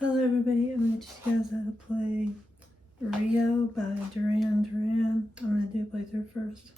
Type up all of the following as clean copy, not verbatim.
Hello everybody, I'm going to teach you guys how to play Rio by Duran Duran. I'm going to do a playthrough first.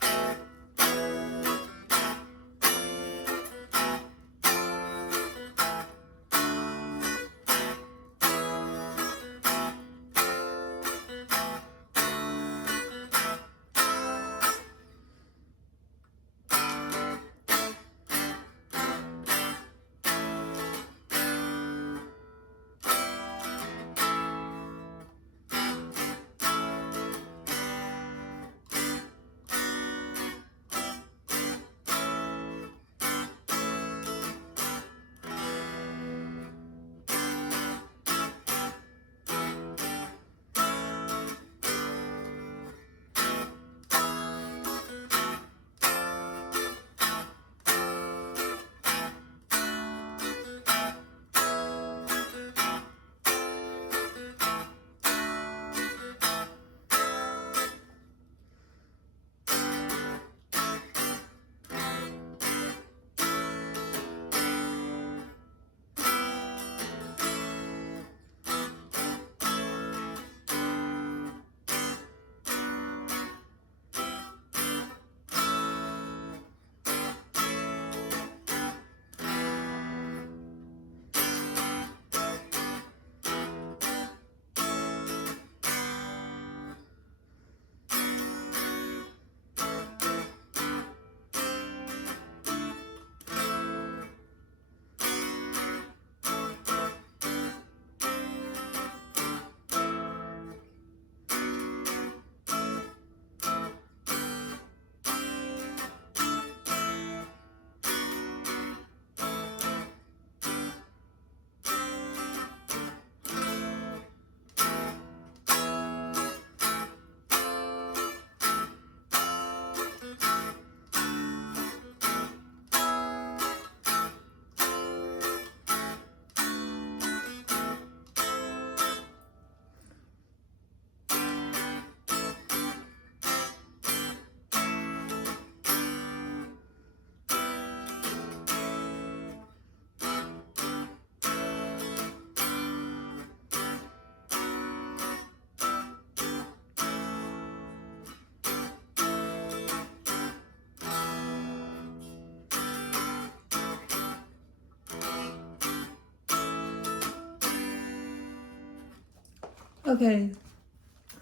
Okay,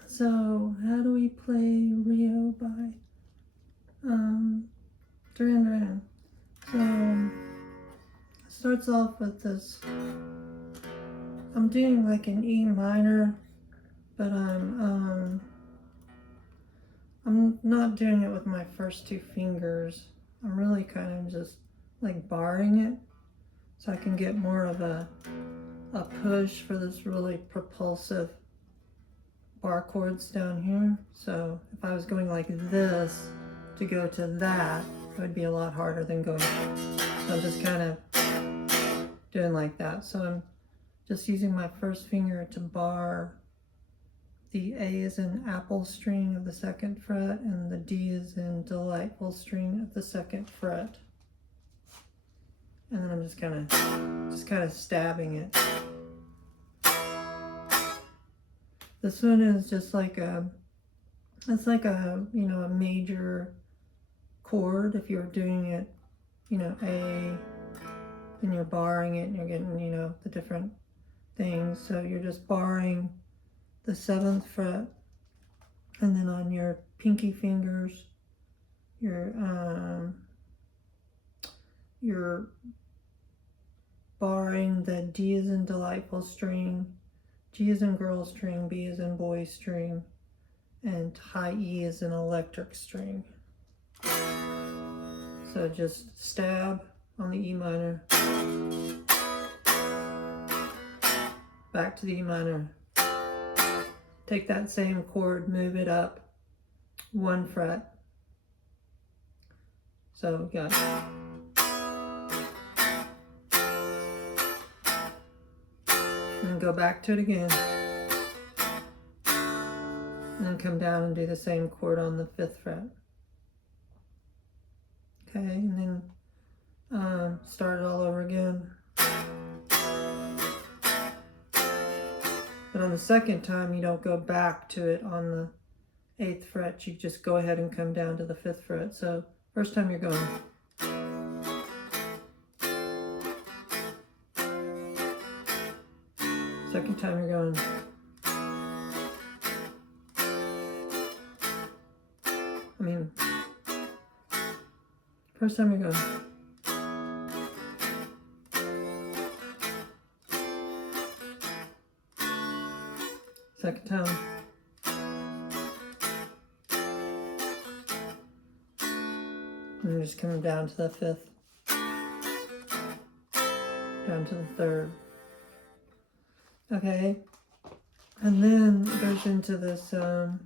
so how do we play Rio by Duran Duran? So it starts off with this. I'm doing like an E minor, but I'm not doing it with my first two fingers. I'm really kind of just like barring it so I can get more of a push for this really propulsive bar chords down here. So if I was going like this to go to that, it would be a lot harder than going. So I'm just kind of doing like that. So I'm just using my first finger to bar the A is in apple string of the second fret and the D is in delightful string of the second fret. And then I'm just kind of stabbing it. This one is just like it's like a, a major chord. If you're doing it, A, and you're barring it and you're getting, the different things. So you're just barring the 7th fret, and then on your pinky fingers, you're barring the D is in delightful string, G is in girl string, B is in boy string, and high E is in electric string. So just stab on the E minor, back to the E minor. Take that same chord, move it up 1 fret. So we got and go back to it again. And then come down and do the same chord on the 5th fret. Okay, and then start it all over again. But on the second time, you don't go back to it on the 8th fret. You just go ahead and come down to the 5th fret. So first time you're going. Second time you're going. First time you're going. Second time. And you're just coming down to the 5th. Down to the 3rd. Okay. And then it goes into this so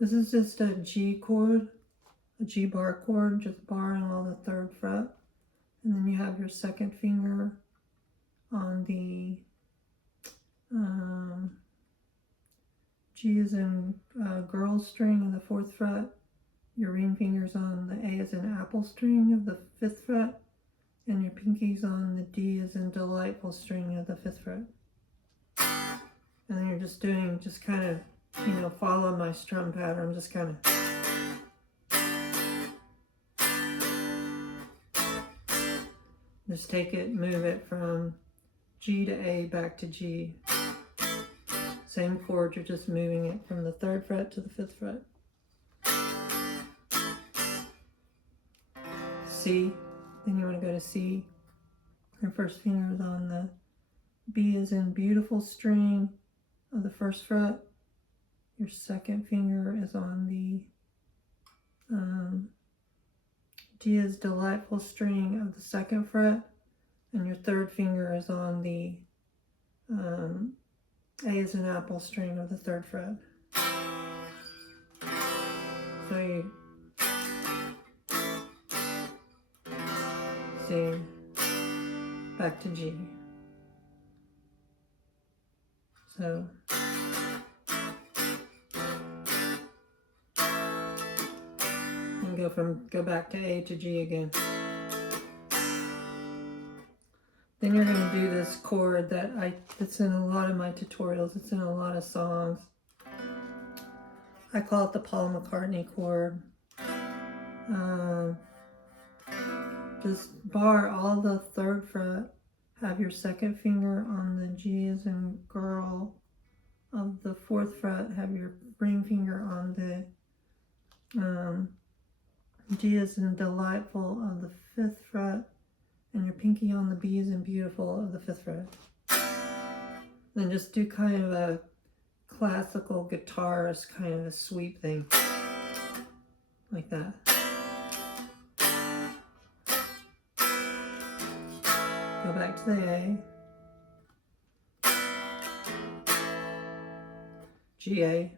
this is just a G chord, a G bar chord, just barring all the 3rd fret. And then you have your second finger on the G as in girl string of the 4th fret. Your ring finger's on the A as in apple string of the 5th fret. And your pinky's on the D as in delightful string of the 5th fret. And then you're just doing, just kind of, you know, follow my strum pattern, just kind of. Just take it, move it from G to A back to G. Same chord, you're just moving it from the 3rd fret to the 5th fret. C, then you want to go to C. Your first finger is on the B as in beautiful string of the 1st fret. Your second finger is on the D as delightful string of the 2nd fret. And your 3rd finger is on the A as in apple string of the 3rd fret. So you C, back to G. So and go back to A to G again. Then you're going to do this chord that's in a lot of my tutorials. It's in a lot of songs. I call it the Paul McCartney chord. Just bar all the 3rd fret. Have your second finger on the G as in girl of the 4th fret. Have your ring finger on the G as in delightful of the 5th fret. And your pinky on the B as in beautiful of the 5th fret. Then just do kind of a classical guitarist kind of a sweep thing. Like that. Go back to the A. G, A.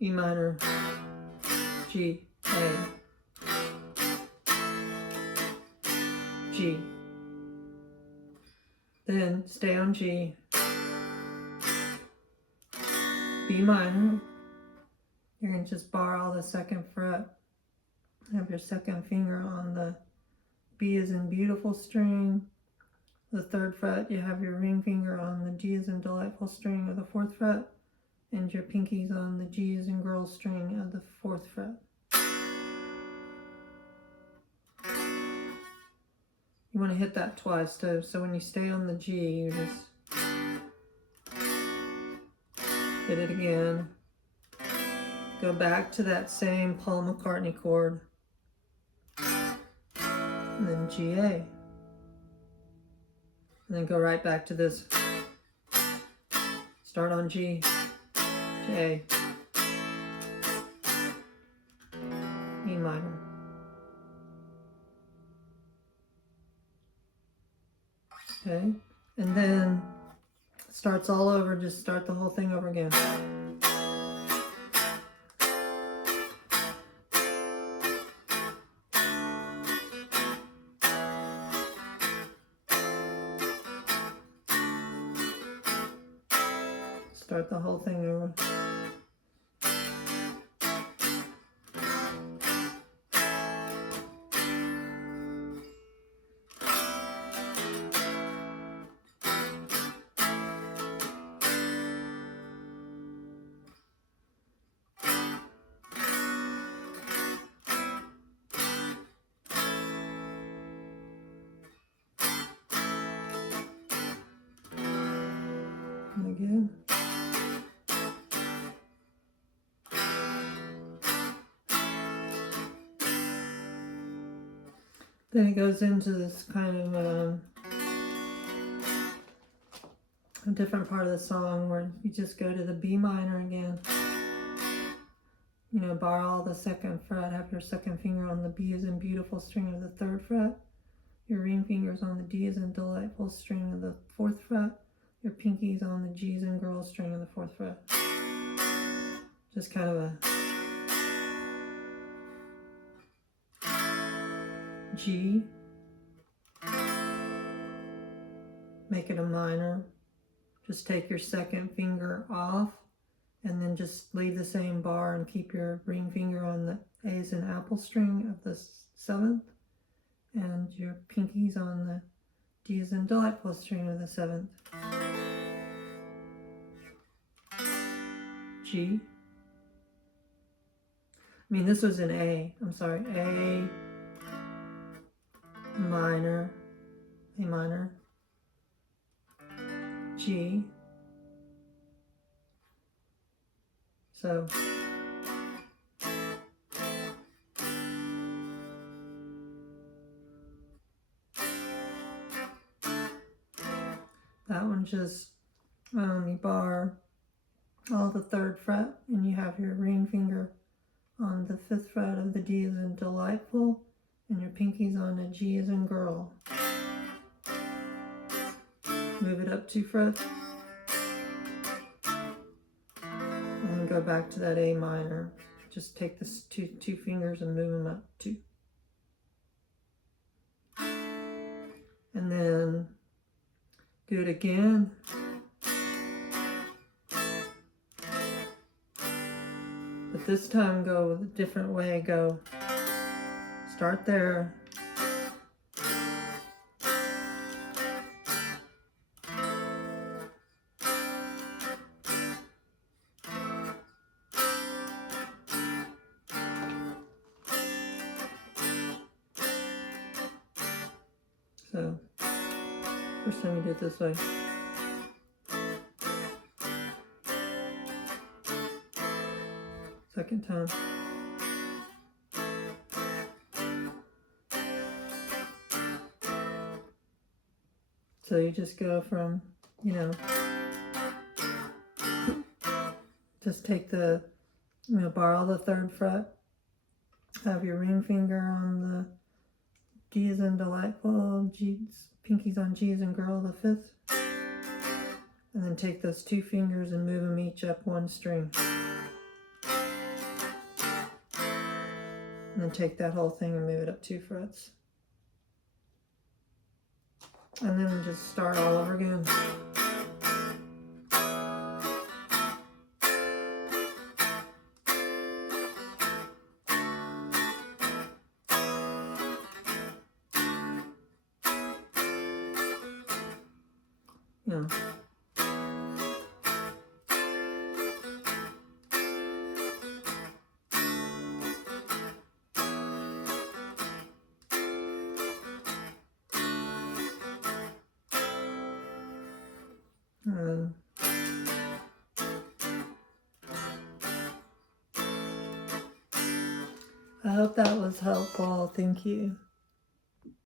E minor. G, A. G. Then stay on G. B minor. You're going to just bar all the 2nd fret. Have your second finger on the B as in beautiful string. The 3rd fret, you have your ring finger on the G as in delightful string of the 4th fret. And your pinky's on the G as in girl string of the 4th fret. You want to hit that twice too, so when you stay on the G, you just hit it again. Go back to that same Paul McCartney chord. And then G, A. And then go right back to this. Start on G, to A. E minor. Okay, and then it starts all over, just start the whole thing over again. start the whole thing over. And again. Then it goes into this kind of a different part of the song where you just go to the B minor again. You know, bar all the second fret, have your second finger on the B as in beautiful string of the third fret, your ring fingers on the D as in delightful string of the fourth fret, your pinkies on the G's and girl string of the fourth fret. Just kind of a G, make it a minor, just take your second finger off and then just leave the same bar and keep your ring finger on the A as in apple string of the seventh and your pinkies on the D as in delightful string of the seventh. G. I mean, this was an A, I'm sorry, A minor, G. So that one just you bar all the third fret and you have your ring finger on the fifth fret of the D as in delightful and your pinkies on a G as in girl. Move it up 2 frets and then go back to that A minor. Just take the two fingers and move them up 2. And then do it again. But this time go a different way. Go start there. So first time you do it this way. Second time. So you just go from, you know, just take the, you know, bar all the third fret, have your ring finger on the D as in delightful, G's, pinkies on G's and girl the fifth, and then take those 2 fingers and move them each up 1 string. And then take that whole thing and move it up 2 frets. And then just start all over again. Yeah. I hope that was helpful. Thank you.